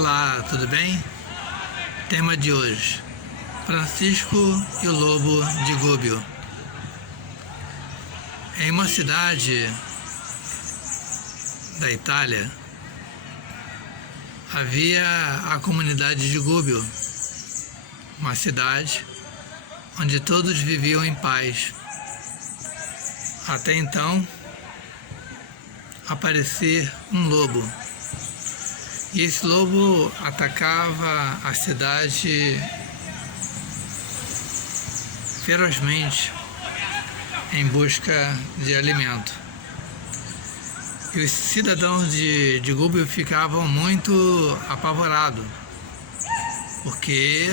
Olá, tudo bem? Tema de hoje: Francisco e o Lobo de Gubbio. Em uma cidade da Itália, havia a comunidade de Gubbio, uma cidade onde todos viviam em paz. Até então, aparecer um lobo. E esse lobo atacava a cidade ferozmente em busca de alimento. E os cidadãos de Gubbio ficavam muito apavorados, porque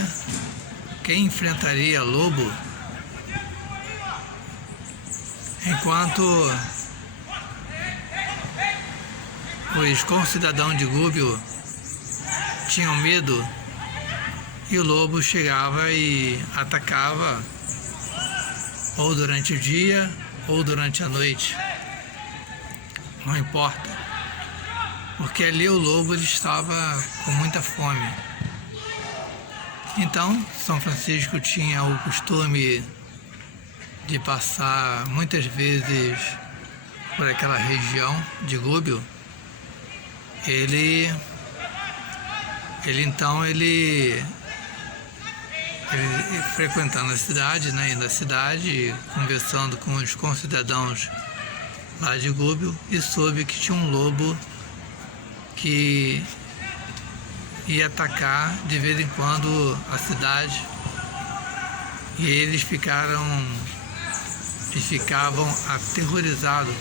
quem enfrentaria lobo enquanto os concidadãos de Gubbio tinham medo e o lobo chegava e atacava ou durante o dia ou durante a noite, não importa, porque ali o lobo ele estava com muita fome. Então São Francisco tinha o costume de passar muitas vezes por aquela região de Gubbio. Ele frequentando a cidade, né, indo à cidade, conversando com os concidadãos lá de Gubbio, e soube que tinha um lobo que ia atacar de vez em quando a cidade, e eles ficavam aterrorizados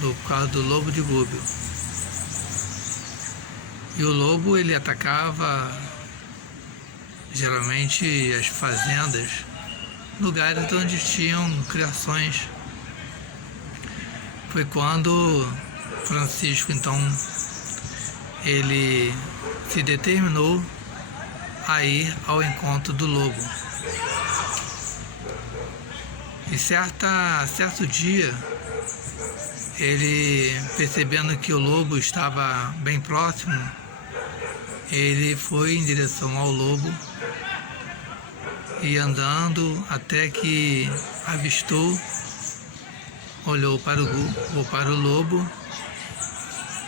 por causa do lobo de Gubbio. E o lobo ele atacava geralmente as fazendas, lugares onde tinham criações. Foi quando Francisco então ele se determinou a ir ao encontro do lobo. E certo dia, ele, percebendo que o lobo estava bem próximo, ele foi em direção ao lobo e andando até que avistou, olhou para o lobo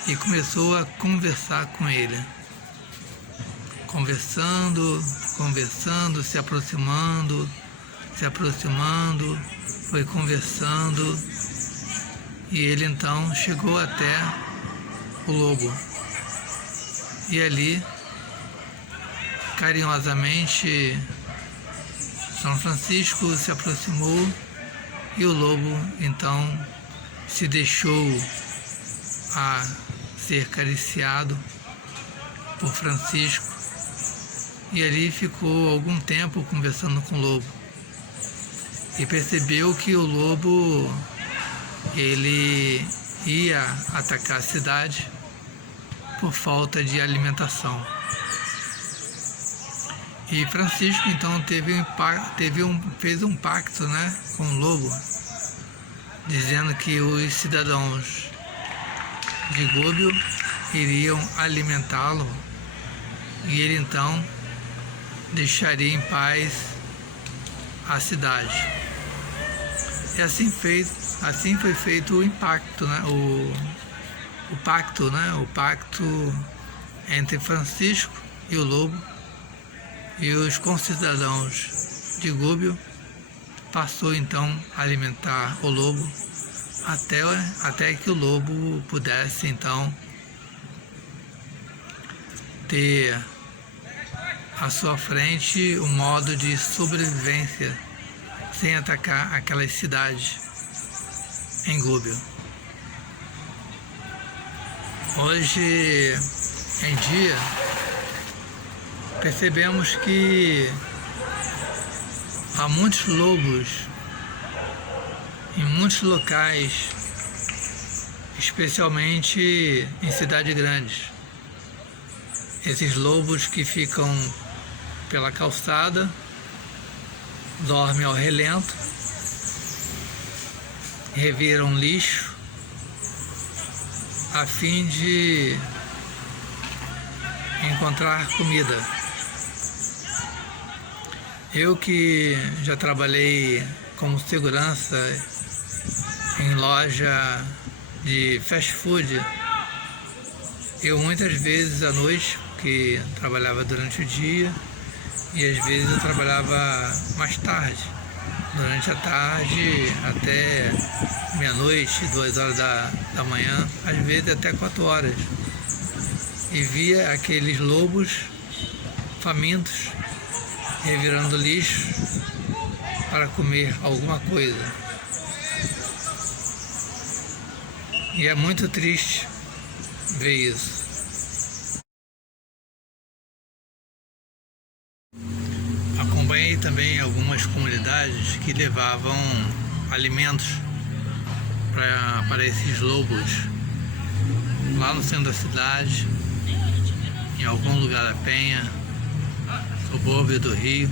e começou a conversar com ele. Conversando, se aproximando, foi conversando, e ele então chegou até o lobo. E ali, carinhosamente, São Francisco se aproximou e o lobo então se deixou a ser acariciado por Francisco, e ali ficou algum tempo conversando com o lobo e percebeu que o lobo ele ia atacar a cidade por falta de alimentação. E Francisco então fez um pacto, né, com o lobo, dizendo que os cidadãos de Gubbio iriam alimentá-lo e ele então deixaria em paz a cidade. E assim foi feito o impacto, né, o pacto entre Francisco e o lobo, e os concidadãos de Gubbio passou então a alimentar o lobo até que o lobo pudesse então ter à sua frente um modo de sobrevivência sem atacar aquelas cidades em Gubbio. Hoje em dia, percebemos que há muitos lobos em muitos locais, especialmente em cidades grandes. Esses lobos que ficam pela calçada, dormem ao relento, reviram lixo, a fim de encontrar comida. Eu que já trabalhei como segurança em loja de fast food, eu muitas vezes à noite, que trabalhava durante o dia, e às vezes eu trabalhava mais tarde, durante a tarde até meia-noite, 2 horas da manhã, às vezes até 4 horas. E via aqueles lobos famintos revirando lixo para comer alguma coisa. E é muito triste ver isso. Acompanhei também algumas comunidades que levavam alimentos para esses lobos lá no centro da cidade, em algum lugar da Penha, subúrbio do Rio,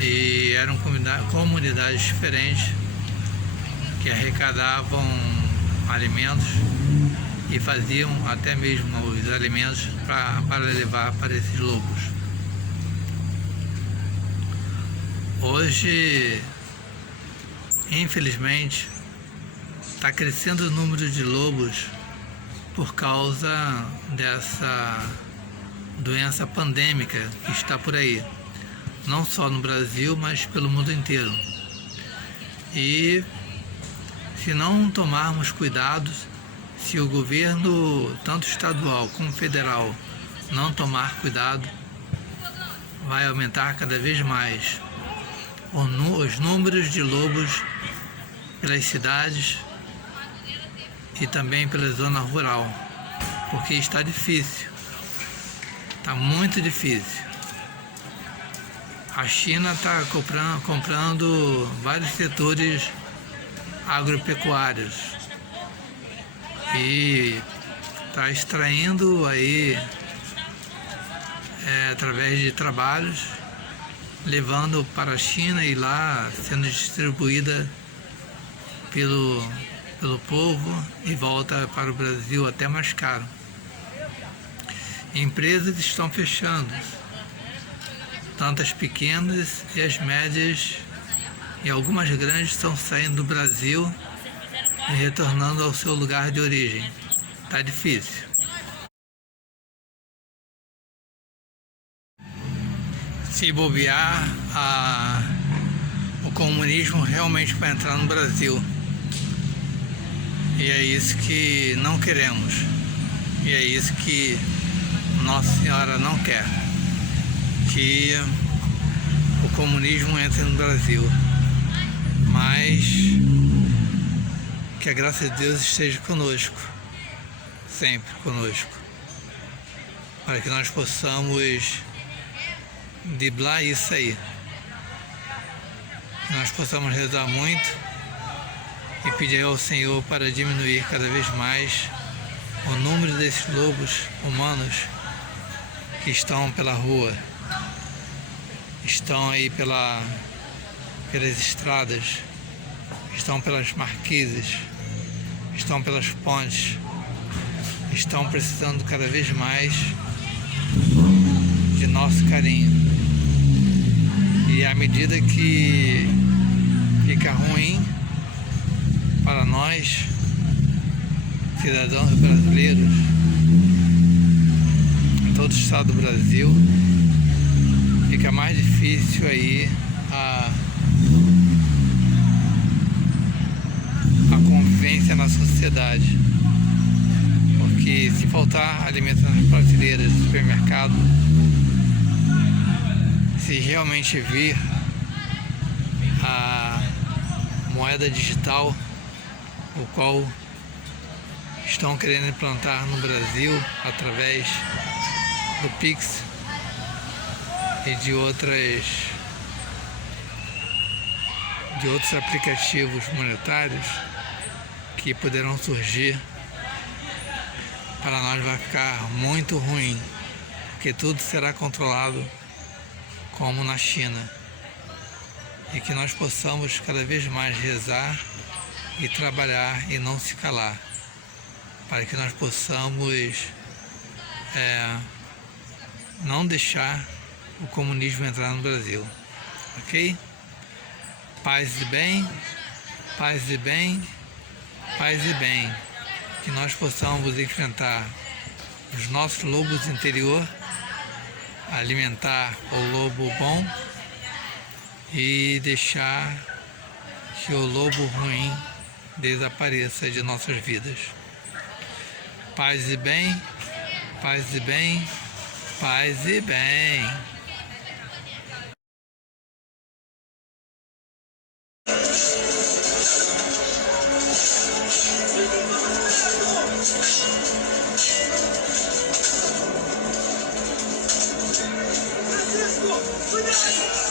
e eram comunidades diferentes que arrecadavam alimentos e faziam até mesmo os alimentos para levar para esses lobos. Hoje, infelizmente, está crescendo o número de lobos por causa dessa doença pandêmica que está por aí, não só no Brasil, mas pelo mundo inteiro. E se não tomarmos cuidados, se o governo, tanto estadual como federal, não tomar cuidado, vai aumentar cada vez mais os números de lobos pelas cidades e também pela zona rural, porque está difícil, está muito difícil. A China está comprando vários setores agropecuários e está extraindo aí através de trabalhos, levando para a China e lá sendo distribuída pelo povo e volta para o Brasil até mais caro. Empresas estão fechando, tanto as pequenas e as médias, e algumas grandes estão saindo do Brasil e retornando ao seu lugar de origem. Está difícil. Se bobear, o comunismo realmente vai entrar no Brasil. E é isso que não queremos. E é isso que Nossa Senhora não quer. Que o comunismo entre no Brasil. Mas que a graça de Deus esteja conosco. Sempre conosco. Para que nós possamos driblar isso aí. Que nós possamos rezar muito e pedir ao Senhor para diminuir cada vez mais o número desses lobos humanos que estão pela rua, estão aí pelas estradas, estão pelas marquises, estão pelas pontes, estão precisando cada vez mais de nosso carinho. E à medida que fica ruim para nós, cidadãos brasileiros, em todo o estado do Brasil, fica mais difícil aí a convivência na sociedade. Porque se faltar alimento nas prateleiras do supermercado, se realmente vir a moeda digital, o qual estão querendo implantar no Brasil através do Pix e de outros aplicativos monetários que poderão surgir, para nós vai ficar muito ruim, porque tudo será controlado como na China. E que nós possamos cada vez mais rezar e trabalhar e não se calar, para que nós possamos não deixar o comunismo entrar no Brasil, ok? Paz e bem, paz e bem, paz e bem. Que nós possamos enfrentar os nossos lobos interior, alimentar o lobo bom e deixar que o lobo ruim desapareça de nossas vidas. Paz e bem, paz e bem, paz e bem. Cuidado!